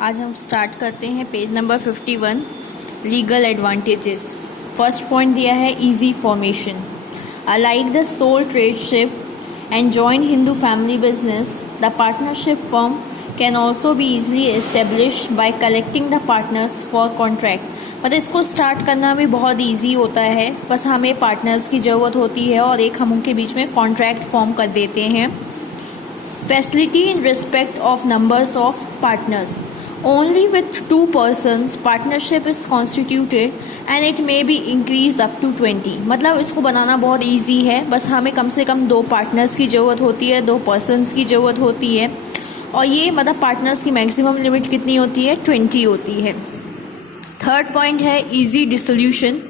आज हम स्टार्ट करते हैं page number 51 legal advantages. First point दिया है easy formation. Like the sole tradeship and joint Hindu family business, the partnership firm can also be easily establish by collecting the partners for contract. मतलब इसको start करना भी बहुत easy होता है, बस हमें पार्टनर्स की ज़रूरत होती है और एक हम उनके बीच में कॉन्ट्रैक्ट फॉर्म कर देते हैं। Facility in respect of numbers of partners. Only with 2 persons partnership is constituted and it may be increased up to 20। मतलब इसको बनाना बहुत इजी है, बस हमें कम से कम 2 पार्टनर्स की ज़रूरत होती है, 2 पर्सनस की ज़रूरत होती है। और ये मतलब पार्टनर्स की मैक्सिमम लिमिट कितनी होती है? 20 होती है। थर्ड पॉइंट है easy dissolution.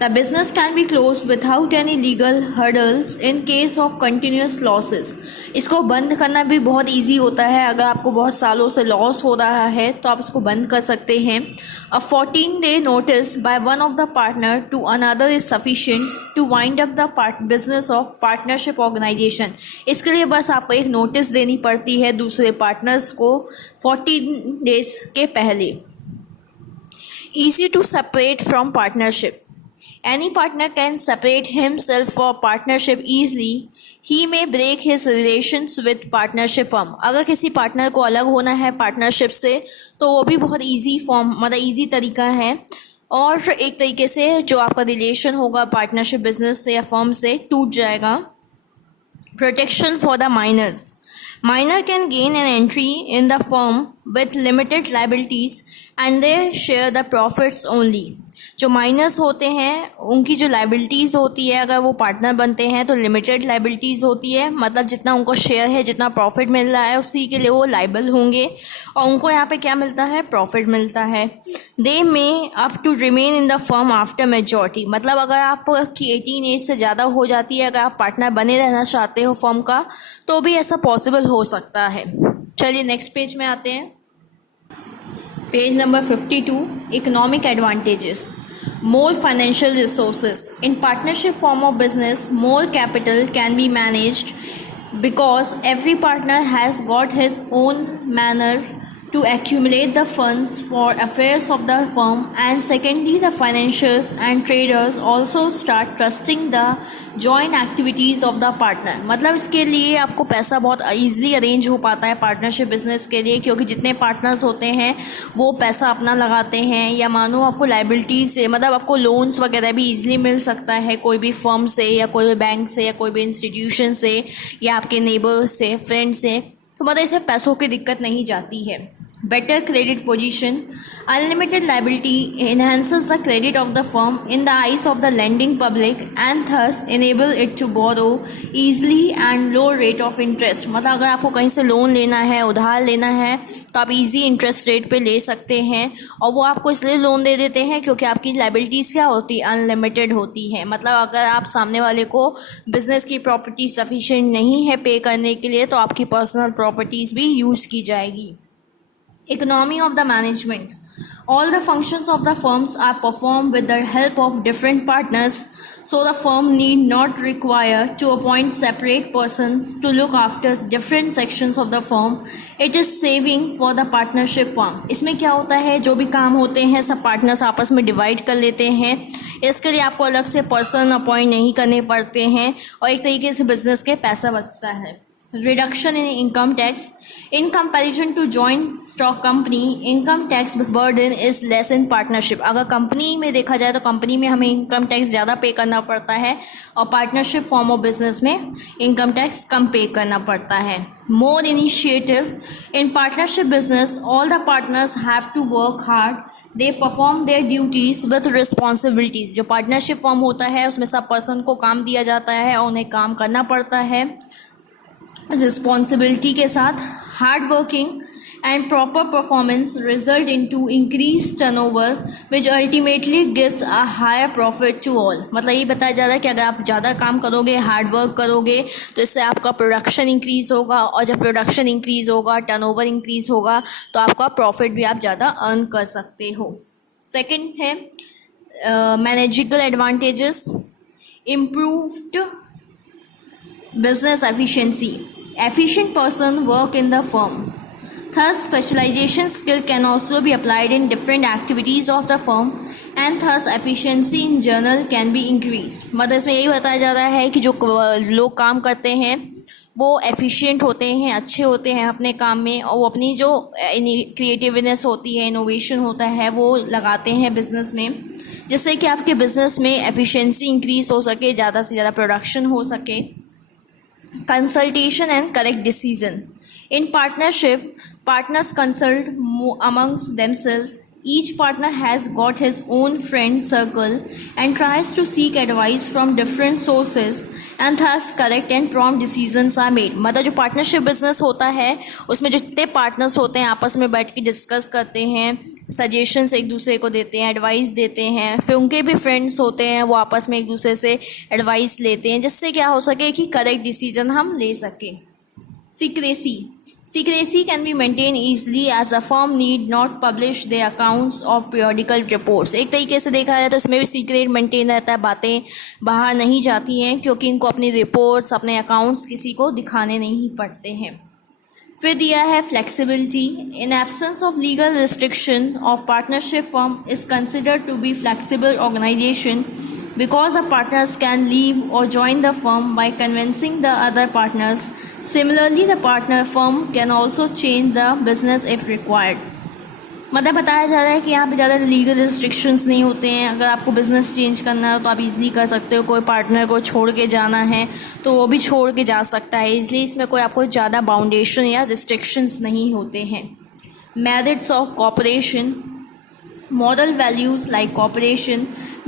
The business can be close without any legal hurdles in case of continuous losses. इसको बंद करना भी बहुत इजी होता है। अगर आपको बहुत सालों से लॉस हो रहा है तो आप इसको बंद कर सकते हैं। A 14-day notice by one of the partner to another is sufficient to wind up the business of partnership organisation. इसके लिए बस आपको एक नोटिस देनी पड़ती है दूसरे पार्टनर्स को 14 डेज के पहले। Easy to separate from partnership. Any partner can separate himself for partnership easily. He may break his relations with partnership firm। अगर किसी पार्टनर को अलग होना है पार्टनरशिप से तो वो भी बहुत इजी फॉर्म मतलब इजी तरीका है, और एक तरीके से जो आपका रिलेशन होगा पार्टनरशिप बिजनेस से या फर्म से टूट जाएगा। Protection for the minors. Minor can gain an entry in the firm with limited liabilities and they share the profits only। जो माइनर्स होते हैं उनकी जो लाइबिलिटीज़ होती है, अगर वो पार्टनर बनते हैं तो लिमिटेड लाइबिलिटीज़ होती है, मतलब जितना उनको शेयर है, जितना प्रॉफिट मिल रहा है उसी के लिए वो लाइबल होंगे, और उनको यहाँ पे क्या मिलता है? प्रॉफिट मिलता है। They may up to remain in the firm after majority. मतलब अगर आपकी 18 एज से ज़्यादा हो जाती है, अगर आप पार्टनर बने रहना चाहते हो फर्म का, तो भी ऐसा पॉसिबल हो सकता है। चलिए नेक्स्ट पेज में आते हैं। Page number 52 economic advantages. More financial resources. In partnership form of business, more capital can be managed because every partner has got his own manner to accumulate the funds for affairs of the firm, and secondly the financiers and traders also start trusting the joint activities of the partner। मतलब इसके लिए आपको पैसा बहुत easily arrange हो पाता है partnership business के लिए, क्योंकि जितने पार्टनर्स होते हैं वो पैसा अपना लगाते हैं, या मानो आपको लाइबिलिटी से मतलब आपको लोन्स वगैरह भी ईजिली मिल सकता है कोई भी फर्म से या कोई भी बैंक से या कोई भी इंस्टीट्यूशन से या आपके नेबर से, फ्रेंड से, तो मतलब इसमें पैसों की दिक्कत नहीं जाती है। Better credit position. Unlimited liability enhances the credit of the firm in the eyes of the lending public and thus enable it to borrow easily and low rate of interest। मतलब अगर आपको कहीं से लोन लेना है, उधार लेना है, तो आप इजी इंटरेस्ट रेट पे ले सकते हैं, और वो आपको इसलिए लोन दे देते हैं क्योंकि आपकी लाइबिलिटीज़ क्या होती है? अनलिमिटेड होती है। मतलब अगर आप सामने वाले को बिजनेस की प्रॉपर्टी सफिशिएंट नहीं है पे करने के लिए, तो आपकी पर्सनल प्रॉपर्टीज़ भी यूज़ की जाएगी। Economy of the management. All the functions of the firms are performed with the help of different partners, so the firm need not require to appoint separate persons to look after different sections of the firm. It is saving for the partnership firm। इसमें क्या होता है, जो भी काम होते हैं सब पार्टनर्स आपस में डिवाइड कर लेते हैं, इसके लिए आपको अलग से पर्सन अपॉइंट नहीं करने पड़ते हैं, और एक तरीके से बिजनेस के पैसा बचता है। Reduction in income tax. In comparison to joint stock company, income tax burden is less in partnership। अगर कंपनी में देखा जाए तो कंपनी में हमें इनकम टैक्स ज़्यादा पे करना पड़ता है, और पार्टनरशिप फॉर्म ऑफ बिजनेस में इनकम टैक्स कम पे करना पड़ता है। More initiative. In partnership business, all the partners have to work hard. They perform their duties with responsibilities। जो पार्टनरशिप फॉर्म होता है उसमें सब पर्सन को काम दिया जाता है और उन्हें काम करना पड़ता है रिस्पॉन्सिबिलिटी के साथ। Hard working and proper performance result into increase turnover which ultimately gives a higher profit to all. मतलब ये बताया जा रहा है कि अगर आप ज़्यादा काम करोगे, हार्ड वर्क करोगे, तो इससे आपका प्रोडक्शन इंक्रीज होगा, और जब प्रोडक्शन इंक्रीज होगा, टर्नओवर इंक्रीज होगा, तो आपका प्रॉफिट भी आप ज़्यादा अर्न कर सकते हो। सेकेंड है managerial advantages. Improved business efficiency. Efficient person work in the firm. Thus, specialization skill can also be applied in different activities of the firm and thus efficiency in general can be increased. मतलब इसमें यही बताया जा रहा है कि जो लोग काम करते हैं वो एफिशिएंट होते हैं, अच्छे होते हैं अपने काम में, और वो अपनी जो क्रिएटिवनेस होती है, इनोवेशन होता है, वो लगाते हैं बिजनेस में, जिससे कि आपके बिजनेस में एफिशिएंसी इंक्रीज हो सके, ज़्यादा से ज़्यादा प्रोडक्शन हो सके. Consultation and correct decision. In partnership, partners consult amongst themselves. Each partner has got his own friend circle and tries to seek advice from different sources and thus correct and prompt decisions are made. मतलब जो partnership business होता है उसमें जितने partners होते हैं आपस में बैठ के डिस्कस करते हैं, सजेशंस एक दूसरे को देते हैं, एडवाइस देते हैं, फिर उनके भी फ्रेंड्स होते हैं, वो आपस में एक दूसरे से एडवाइस लेते हैं, जिससे क्या हो सके कि करेक्ट डिसीजन हम ले सकें. Secrecy. Secrecy can be maintained easily as a firm need not publish their accounts or periodical reports. एक तरीके से देखा जाए तो इसमें भी सीक्रेट मेंटेन रहता है, बातें बाहर नहीं जाती हैं क्योंकि इनको अपनी रिपोर्ट्स, अपने अकाउंट्स किसी को दिखाने नहीं पड़ते हैं. फिर दिया है flexibility. In absence of legal restriction of partnership firm is considered to be flexible organisation because the partners can leave or join the firm by convincing the other partners. Similarly, the partner firm can also change the business if required. मतलब बताया जा रहा है कि यहाँ पे ज़्यादा legal restrictions नहीं होते हैं. अगर आपको बिज़नेस चेंज करना है तो आप इजीली कर सकते हो. कोई पार्टनर को छोड़ के जाना है तो वो भी छोड़ के जा सकता है, इसलिए इसमें कोई आपको ज़्यादा बाउंडेशन या रिस्ट्रिक्शंस नहीं होते हैं. Merits of corporation. Moral values like cooperation,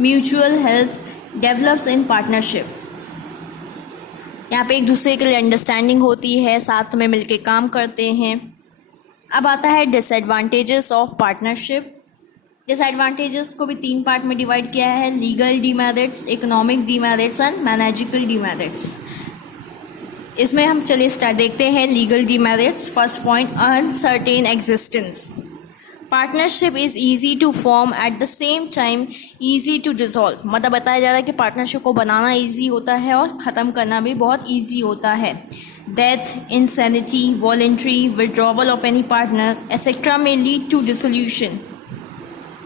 mutual help develops in partnership. यहाँ पे एक दूसरे के लिए अंडरस्टैंडिंग होती है, साथ में मिलके काम करते हैं. अब आता है डिसएडवांटेजेस ऑफ पार्टनरशिप. डिसएडवांटेजेस को भी 3 पार्ट में डिवाइड किया है: legal demerits, economic demerits and managerial demerits. इसमें हम चलिए स्टार्ट देखते हैं legal demerits. First point, uncertain existence. Partnership is easy to form at the same time easy to dissolve. मतलब बताया जा रहा है कि पार्टनरशिप को बनाना ईजी होता है और ख़त्म करना भी बहुत ईजी होता है. Death, insanity, voluntary withdrawal of any partner etcetera में lead to dissolution.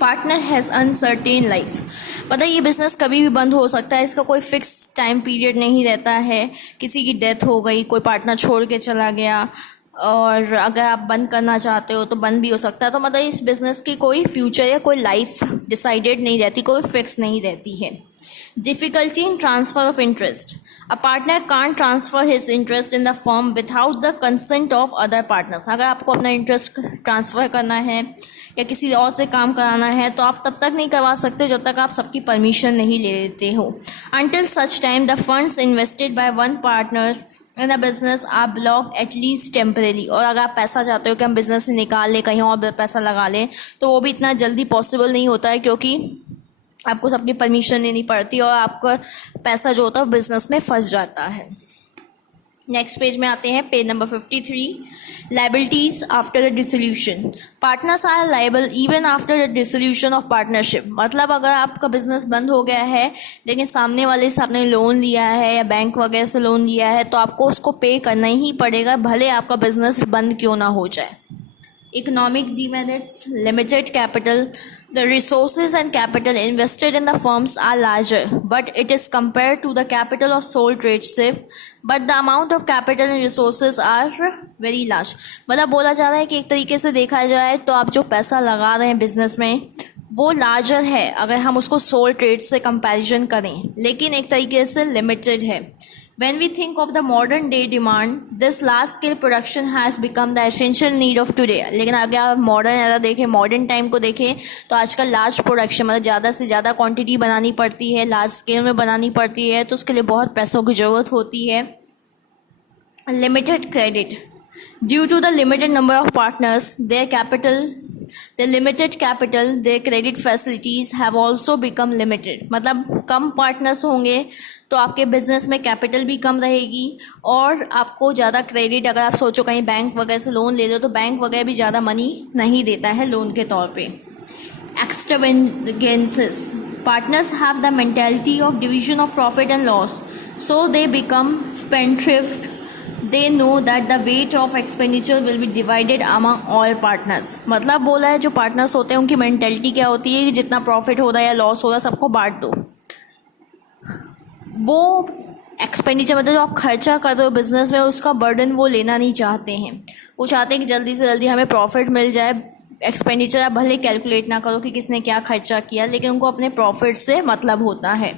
Partner has uncertain life. मतलब ये बिज़नेस कभी भी बंद हो सकता है, इसका कोई फिक्स टाइम पीरियड नहीं रहता है. किसी की डेथ हो गई, कोई पार्टनर छोड़ के चला गया, और अगर आप बंद करना चाहते हो तो बंद भी हो सकता है. तो मतलब इस बिज़नेस की कोई फ्यूचर या कोई लाइफ डिसाइडेड नहीं रहती, कोई फिक्स नहीं रहती है. Difficulty in transfer of interest. A partner can't transfer his interest in the firm without the consent of other partners. अगर आपको अपना इंटरेस्ट ट्रांसफ़र करना है या किसी और से काम कराना है तो आप तब तक नहीं करवा सकते जब तक आप सबकी परमिशन नहीं ले लेते हो. Until such time the funds invested by one partner in a business are blocked at least temporarily. और अगर आप पैसा चाहते हो कि हम बिज़नेस से निकाल लें, कहीं और पैसा लगा लें, तो वो भी इतना जल्दी पॉसिबल नहीं होता है क्योंकि आपको सबकी परमिशन लेनी पड़ती है और आपका पैसा जो होता है बिज़नेस में फंस जाता है. नेक्स्ट पेज में आते हैं, page number 53. Liabilities after the dissolution. Partners are liable even after the dissolution of partnership. मतलब अगर आपका बिजनेस बंद हो गया है लेकिन सामने वाले से आपने लोन लिया है या बैंक वगैरह से लोन लिया है तो आपको उसको पे करना ही पड़ेगा, भले आपका बिजनेस बंद क्यों ना हो जाए. Economic demerits, limited capital. The resources and capital invested in the firms are larger, but it is compared to the capital of sole tradeship. But the amount of capital and resources are very large. मतलब बोला जा रहा है कि एक तरीके से देखा जाए तो आप जो पैसा लगा रहे हैं बिजनेस में वो लार्जर है अगर हम उसको सोल ट्रेड से कंपैरिजन करें, लेकिन एक तरीके से लिमिटेड है. When we think of the modern day demand, this large scale production has become the essential need of today. लेकिन अगर आप मॉडर्न एरा देखें, मॉडर्न टाइम को देखें तो आजकल लार्ज प्रोडक्शन मतलब ज़्यादा से ज़्यादा क्वांटिटी बनानी पड़ती है, लार्ज स्केल में बनानी पड़ती है, तो उसके लिए बहुत पैसों की ज़रूरत होती है. Limited credit. Due to the limited number of partners, their limited capital, their credit facilities have also become limited. मतलब कम पार्टनर्स होंगे तो आपके बिजनेस में कैपिटल भी कम रहेगी और आपको ज़्यादा क्रेडिट, अगर आप सोचो कहीं बैंक वगैरह से लोन ले लो तो बैंक वगैरह भी ज़्यादा मनी नहीं देता है लोन के तौर पे. Extravagances. Partners have the mentality of division of profit and loss, so they become spendthrift they know that the weight of expenditure will be divided among all partners. मतलब बोला है जो पार्टनर्स होते हैं उनकी मेंटेलिटी क्या होती है कि जितना प्रॉफिट हो रहा है या लॉस हो रहा है सबको बांट दो। वो एक्सपेंडिचर मतलब जो आप खर्चा कर रहे हो बिजनेस में उसका बर्डन वो लेना नहीं चाहते हैं। वो चाहते हैं कि जल्दी से जल्दी हमें प्रॉफिट मिल जाए। एक्सपेंडिचर आप भले कैलकुलेट ना करो कि किसने क्या खर्चा किया, लेकिन उनको अपने प्रॉफिट से मतलब होता है।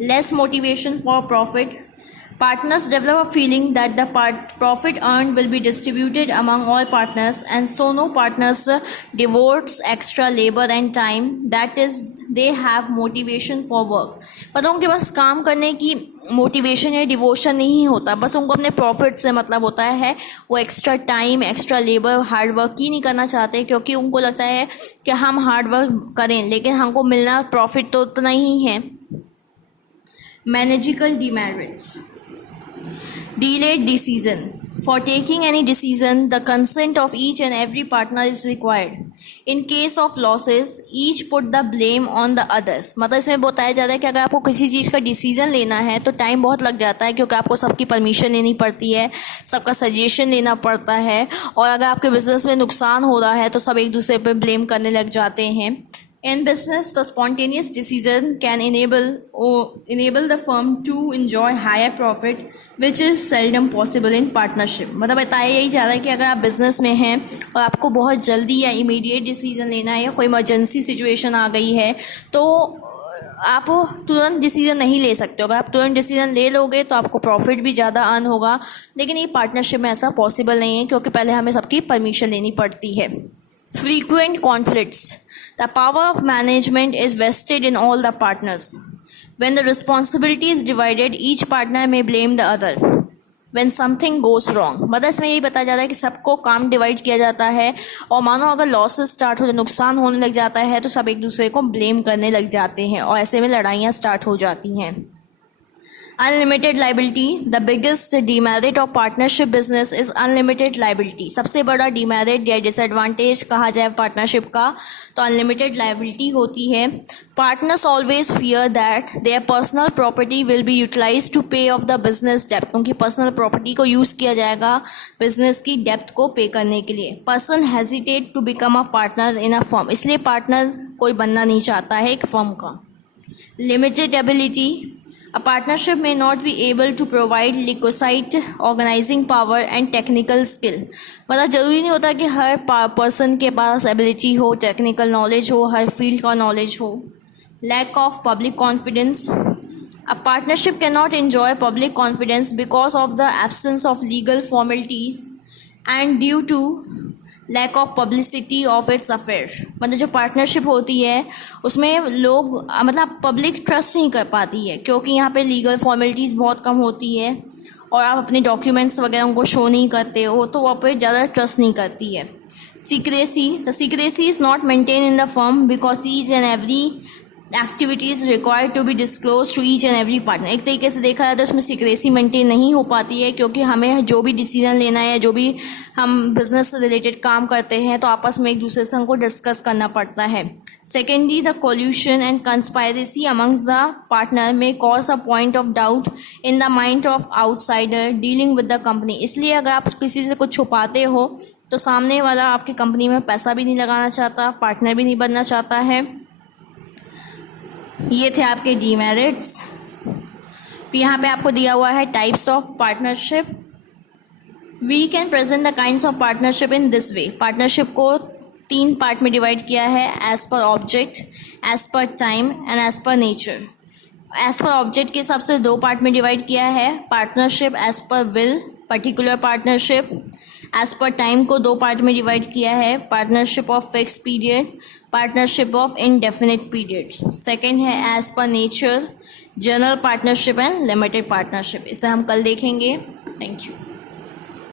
Less motivation for profit. Partners develop a feeling that the profit earned will be distributed among all partners, and so no partners devotes extra labor and time. That is, they have motivation for work. मतलब उनके पास काम करने की motivation या devotion नहीं होता, बस उनको अपने प्रॉफिट से मतलब होता है। वो extra time, extra labour, hard work ही नहीं करना चाहते, क्योंकि उनको लगता है कि हम हार्ड वर्क करें लेकिन हमको मिलना प्रॉफिट तो उतना ही है। मैनेजिकल demerits. Delayed decision. For taking any decision, the consent of each and every partner is required. In case of losses, each put the blame on the others. मतलब इसमें बताया जा रहा है कि अगर आपको किसी चीज़ का डिसीजन लेना है तो टाइम बहुत लग जाता है, क्योंकि आपको सबकी परमिशन लेनी पड़ती है, सबका सजेशन लेना पड़ता है, और अगर आपके बिजनेस में नुकसान हो रहा है तो सब एक दूसरे पर ब्लेम करने लग जाते हैं। In business, the spontaneous decision can enable the firm to enjoy higher profit, which is seldom possible in partnership. मतलब बताया यही जा रहा है कि अगर आप बिजनेस में हैं और आपको बहुत जल्दी या इमीडिएट डिसीजन लेना है या कोई इमरजेंसी सिचुएशन आ गई है तो आप तुरंत डिसीजन नहीं ले सकते हो। अगर आप तुरंत डिसीजन ले लोगे तो आपको प्रॉफिट भी ज़्यादा अर्न होगा, लेकिन ये पार्टनरशिप में ऐसा पॉसिबल नहीं है, क्योंकि पहले हमें सबकी परमिशन लेनी पड़ती है। Frequent conflicts. The power of management is vested in all the partners. When the responsibility is divided, each partner may blame the other when something goes wrong. मतलब इसमें यही बताया जा रहा है कि सबको काम डिवाइड किया जाता है, और मानो अगर लॉसेस स्टार्ट हो, नुकसान होने लग जाता है तो सब एक दूसरे को ब्लेम करने लग जाते हैं, और ऐसे में लड़ाइयाँ स्टार्ट हो जाती हैं। Unlimited liability. The biggest demerit of partnership business is unlimited liability. सबसे बड़ा डिमेरिट या डिसएडवांटेज कहा जाए पार्टनरशिप का तो अनलिमिटेड लाइबिलिटी होती है। Partners always fear that their personal property will be utilise to pay off the business depth. उनकी पर्सनल प्रॉपर्टी को यूज़ किया जाएगा बिजनेस की डेप्थ को पे करने के लिए। Person hesitate to become a partner in a firm. इसलिए पार्टनर कोई बनना नहीं चाहता है एक फर्म का। Limited ability. A partnership may not be able to provide requisite organizing power and technical skill. मतलब ज़रूरी नहीं होता कि हर पर्सन के पास एबिलिटी हो, टेक्निकल नॉलेज हो, हर फील्ड का नॉलेज हो। Lack of public confidence. A partnership cannot enjoy public confidence because of the absence of legal formalities and due to lack of publicity of its affair. मतलब जो partnership होती है उसमें लोग मतलब पब्लिक ट्रस्ट नहीं कर पाती है, क्योंकि यहाँ पे लीगल फॉर्मेलिटीज़ बहुत कम होती है और आप अपने डॉक्यूमेंट्स वगैरह उनको शो नहीं करते हो, तो वहाँ पे ज़्यादा ट्रस्ट नहीं करती है। Secrecy. The secrecy is not maintain in the firm because each and every activities required to be disclose to each and every partner. एक तरीके से देखा जाए तो उसमें सीक्रेसी मेंटेन नहीं हो पाती है, क्योंकि हमें जो भी डिसीजन लेना है, जो भी हम बिजनेस से रिलेटेड काम करते हैं तो आपस में एक दूसरे से हमको डिस्कस करना पड़ता है। Secondly, the collusion and conspiracy amongst the partner में cause a point of doubt in the mind of outsider dealing with the company. इसलिए अगर आप किसी से कुछ छुपाते हो तो सामने वाला आपकी कंपनी में पैसा भी नहीं लगाना चाहता, पार्टनर भी नहीं बनना चाहता है। ये थे आपके डीमेरिट्स। फिर यहाँ पे आपको दिया हुआ है types of partnership. We can present the kinds of partnership in this way. Partnership को 3 पार्ट में डिवाइड किया है, as per object, as per time and as per nature. As per object के हिसाब से 2 पार्ट में डिवाइड किया है, partnership as per will, particular partnership. As per time को 2 पार्ट में डिवाइड किया है, partnership of fix period, partnership of indefinite period. Second है as per nature, general partnership and limited partnership. इसे हम कल देखेंगे। Thank you.